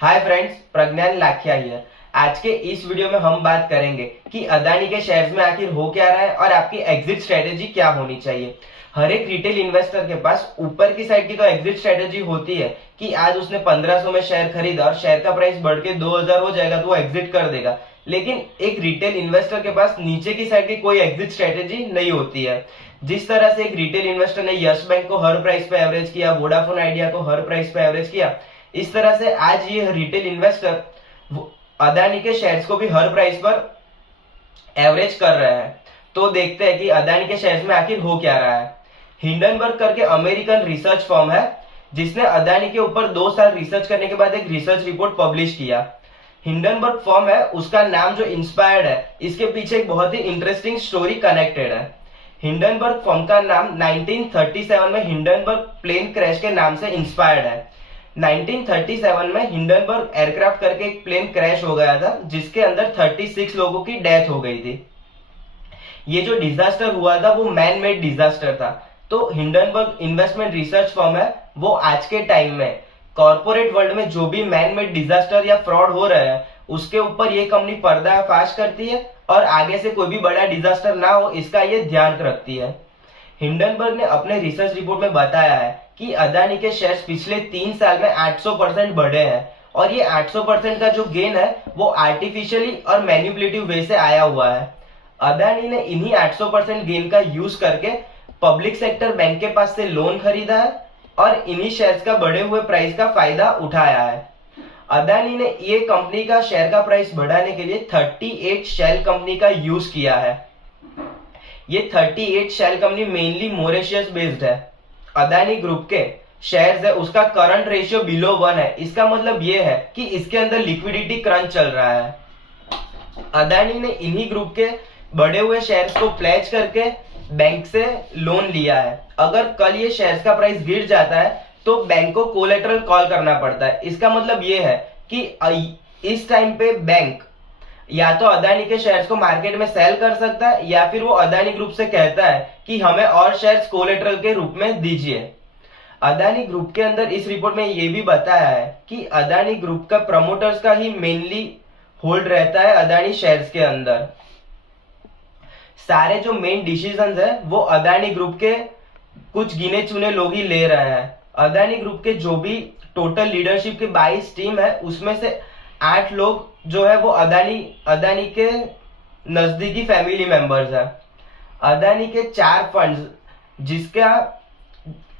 Hi friends, Pragyan Lakhia here. आज के इस वीडियो में हम बात करेंगे कि अदानी के शेयर्स में आखिर हो क्या रहा है और आपकी एग्जिट स्ट्रेटेजी क्या होनी चाहिए। हर एक रिटेल इन्वेस्टर के पास ऊपर की साइड की तो एग्जिट स्ट्रेटेजी होती है कि आज उसने 1500 में शेयर खरीदा और शेयर का प्राइस बढ़ के 2000 हो जाएगा तो वो एग्जिट कर देगा। लेकिन एक रिटेल इन्वेस्टर के पास नीचे की साइड की कोई एग्जिट स्ट्रेटेजी नहीं होती है। जिस तरह से एक रिटेल इन्वेस्टर ने यस बैंक को हर प्राइस पे एवरेज किया, वोडाफोन आइडिया को हर प्राइस पे एवरेज किया, इस तरह से आज ये रिटेल इन्वेस्टर अदानी के शेयर्स को भी हर प्राइस पर एवरेज कर रहे हैं। तो देखते हैं कि अदानी के शेयर्स में आखिर हो क्या रहा है। हिंडनबर्ग करके अमेरिकन रिसर्च फर्म है जिसने अदानी के ऊपर 2 साल रिसर्च करने के बाद एक रिसर्च रिपोर्ट पब्लिश किया। हिंडनबर्ग फर्म है, उसका नाम जो इंस्पायर्ड है, इसके पीछे एक बहुत ही इंटरेस्टिंग स्टोरी कनेक्टेड है। हिंडनबर्ग फर्म का नाम 1937 में हिंडनबर्ग प्लेन क्रैश के नाम से इंस्पायर्ड है। 1937 में हिंडनबर्ग एयरक्राफ्ट करके एक प्लेन क्रैश हो गया था जिसके अंदर 36 लोगों की डेथ हो गई थी। ये जो डिजास्टर हुआ था वो मैन मेड डिजास्टर था। तो हिंडनबर्ग इन्वेस्टमेंट रिसर्च फर्म है, वो आज के टाइम में कॉर्पोरेट वर्ल्ड में जो भी मैन मेड डिजास्टर या फ्रॉड हो रहे हैं उसके ऊपर ये कंपनी पर्दाफाश करती है और आगे से कोई भी बड़ा डिजास्टर ना हो इसका ये ध्यान रखती है। हिंडनबर्ग ने अपने रिसर्च रिपोर्ट में बताया है कि अदानी के शेयर्स पिछले 3 साल में 800% बढ़े हैं और ये 800% का जो गेन है वो आर्टिफिशियली और मैनिपुलेटिव वे से आया हुआ है। अदानी ने इन्हीं 800% गेन का यूज करके पब्लिक सेक्टर बैंक के पास से लोन खरीदा है और इन्हीं शेयर्स का बढ़े हुए प्राइस का फायदा उठाया है। अदानी ने ये कंपनी का शेयर का प्राइस बढ़ाने के लिए 38 शेल कंपनी का यूज किया है। ये 38 shell company mainly Mauritius based है। अदानी ग्रुप के शेयर्स है उसका करंट रेशियो बिलो 1 है। इसका मतलब ये है कि इसके अंदर लिक्विडिटी क्रंच चल रहा है। अदानी ने इन्हीं ग्रुप के बढ़े हुए शेयर्स को प्लेज करके बैंक से लोन लिया है। अगर कल ये शेयर्स का प्राइस गिर जाता है तो बैंक को कोलेटरल कॉल करना पड़ता है। इसका मतलब ये है कि इस टाइम पे बैंक या तो अदानी के शेयर्स को मार्केट में सेल कर सकता है या फिर वो अदानी ग्रुप से कहता है कि हमें और शेयर्स कोलेटरल के रूप में दीजिए। अदानी ग्रुप के अंदर इस रिपोर्ट में ये भी बताया है कि अदानी ग्रुप का प्रमोटर्स का ही मेनली होल्ड रहता है अदानी शेयर्स के अंदर। सारे जो मेन डिसीजंस है वो अदानी ग्रुप के कुछ गिने चुने लोग ही ले रहे हैं। अदानी ग्रुप के जो भी टोटल लीडरशिप की 22 टीम है उसमें से 8 लोग जो है वो अदानी के नजदीकी फैमिली मेंबर्स है। अदानी के 4 फंड्स जिसका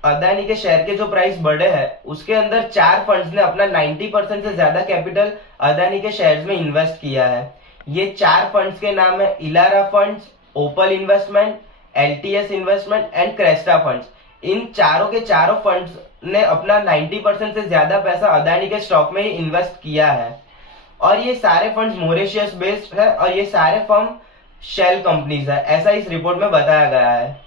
अदानी के शेयर के जो प्राइस बढ़े हैं उसके अंदर 4 फंड्स ने अपना 90% से ज्यादा कैपिटल अदानी के शेयर्स में इन्वेस्ट किया है। ये 4 फंड्स के नाम है Elara funds, Opal investment, LTS investment and Cresta funds. इन चारों के चारों फंड्स ने अपना 90% से ज्यादा पैसा अदानी के स्टॉक में ही इन्वेस्ट किया है और ये सारे फंड्स मॉरिशस बेस्ड है और ये सारे फर्म शेल कंपनीज है, ऐसा इस रिपोर्ट में बताया गया है।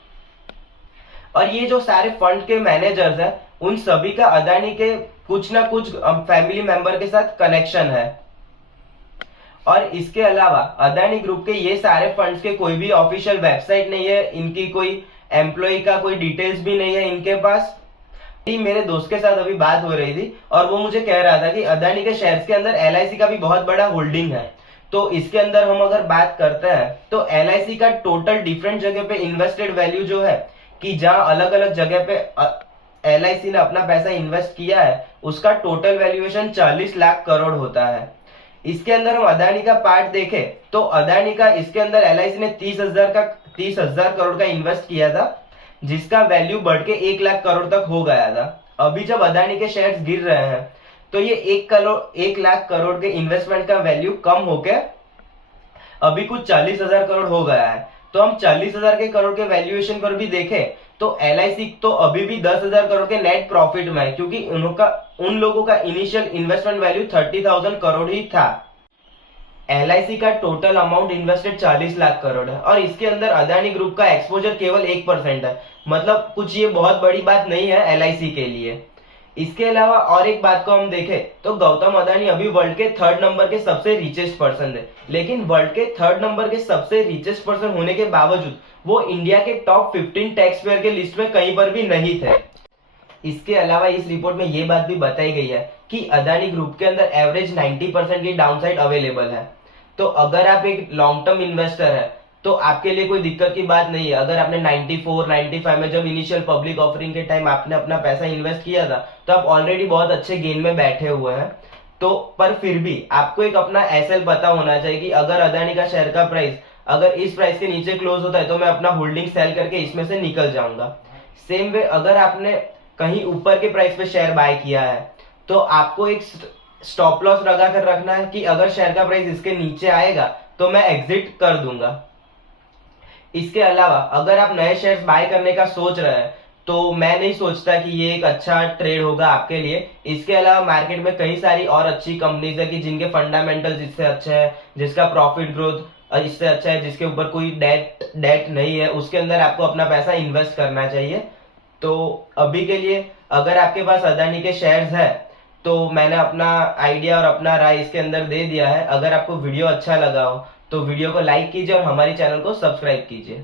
और ये जो सारे फंड के मैनेजर्स है उन सभी का अदानी के कुछ ना कुछ फैमिली मेंबर के साथ कनेक्शन है। और इसके अलावा अदानी ग्रुप के ये सारे फंड्स के कोई भी ऑफिशियल वेबसाइट नहीं है, इनकी कोई एम्प्लॉय का कोई डिटेल्स भी नहीं है इनके पास। मेरे दोस्त के साथ अभी बात हो रही थी और वो मुझे कह रहा था कि अदानी के शेयर्स के अंदर एलआईसी का भी बहुत बड़ा होल्डिंग है। तो इसके अंदर हम अगर बात करते हैं तो एलआईसी का टोटल डिफरेंट जगह पे इन्वेस्टेड वैल्यू जो है कि जहां अलग अलग जगह पे एलआईसी ने अपना पैसा इन्वेस्ट किया है उसका टोटल वैल्यूएशन 40 लाख करोड़ होता है। इसके अंदर हम अदानी का पार्ट देखें तो अदानी का इसके अंदर एलआईसी ने 30,000 करोड़ का इन्वेस्ट किया था जिसका वैल्यू बढ़ के 1 लाख करोड़ तक हो गया था। अभी जब अदानी के शेयर्स गिर रहे हैं तो ये 1 लाख करोड़ के इन्वेस्टमेंट का वैल्यू कम होके अभी कुछ 40,000 करोड़ हो गया है। तो हम 40,000 के करोड़ के वैल्यूएशन पर भी देखें तो एलआईसी तो अभी भी 10,000 करोड़ के नेट प्रॉफिट में है क्योंकि उन लोगों का इनिशियल इन्वेस्टमेंट वैल्यू 30,000 करोड़ ही था। एलआईसी का total amount invested 40 lakh crore है और इसके अंदर अदानी ग्रुप का एक्सपोजर केवल 1% है। मतलब कुछ ये बहुत बड़ी बात नहीं है एलआईसी के लिए। इसके अलावा और एक बात को हम देखें तो गौतम अदानी अभी वर्ल्ड के 3rd नंबर के सबसे रिचेस्ट पर्सन है, लेकिन वर्ल्ड के 3rd नंबर के सबसे रिचेस्ट पर्सन होने के बावजूद वो इंडिया के टॉप 15 टैक्स पेयर के लिस्ट में कहीं पर भी नहीं थे। इसके अलावा इस रिपोर्ट में ये बात भी बताई गई है कि अदानी ग्रुप के अंदर एवरेज 90% की डाउनसाइड अवेलेबल है। तो अगर आप एक लॉन्ग टर्म इन्वेस्टर है तो आपके लिए कोई दिक्कत की बात नहीं है। अगर आपने 94, 95 में जब इनिशियल पब्लिक ऑफरिंग के टाइम आपने अपना पैसा इन्वेस्ट किया था तो आप ऑलरेडी बहुत अच्छे गेन में बैठे हुए हैं। तो पर फिर भी आपको एक अपना एसएल पता होना चाहिए कि अगर अदानी का शेयर का प्राइस अगर इस प्राइस के नीचे क्लोज होता है तो मैं अपना होल्डिंग सेल करके इसमें से निकल जाऊंगा। सेम वे अगर आपने कहीं ऊपर के प्राइस पे शेयर बाय किया है तो आपको एक स्टॉप लॉस लगा कर रखना है कि अगर शेयर का प्राइस इसके नीचे आएगा तो मैं एग्जिट कर दूंगा। इसके अलावा अगर आप नए शेयर्स बाय करने का सोच रहे हैं तो मैं नहीं सोचता कि ये एक अच्छा ट्रेड होगा आपके लिए। इसके अलावा मार्केट में कई सारी और अच्छी कंपनीज है कि जिनके फंडामेंटल्स इससे अच्छे हैं, जिसका प्रॉफिट ग्रोथ इससे अच्छा है, जिसके ऊपर कोई डेट नहीं है, उसके अंदर आपको अपना पैसा इन्वेस्ट करना चाहिए। तो अभी के लिए अगर आपके पास अदानी के शेयर्स है तो मैंने अपना आइडिया और अपना राय इसके अंदर दे दिया है। अगर आपको वीडियो अच्छा लगा हो तो वीडियो को लाइक कीजिए और हमारे चैनल को सब्सक्राइब कीजिए।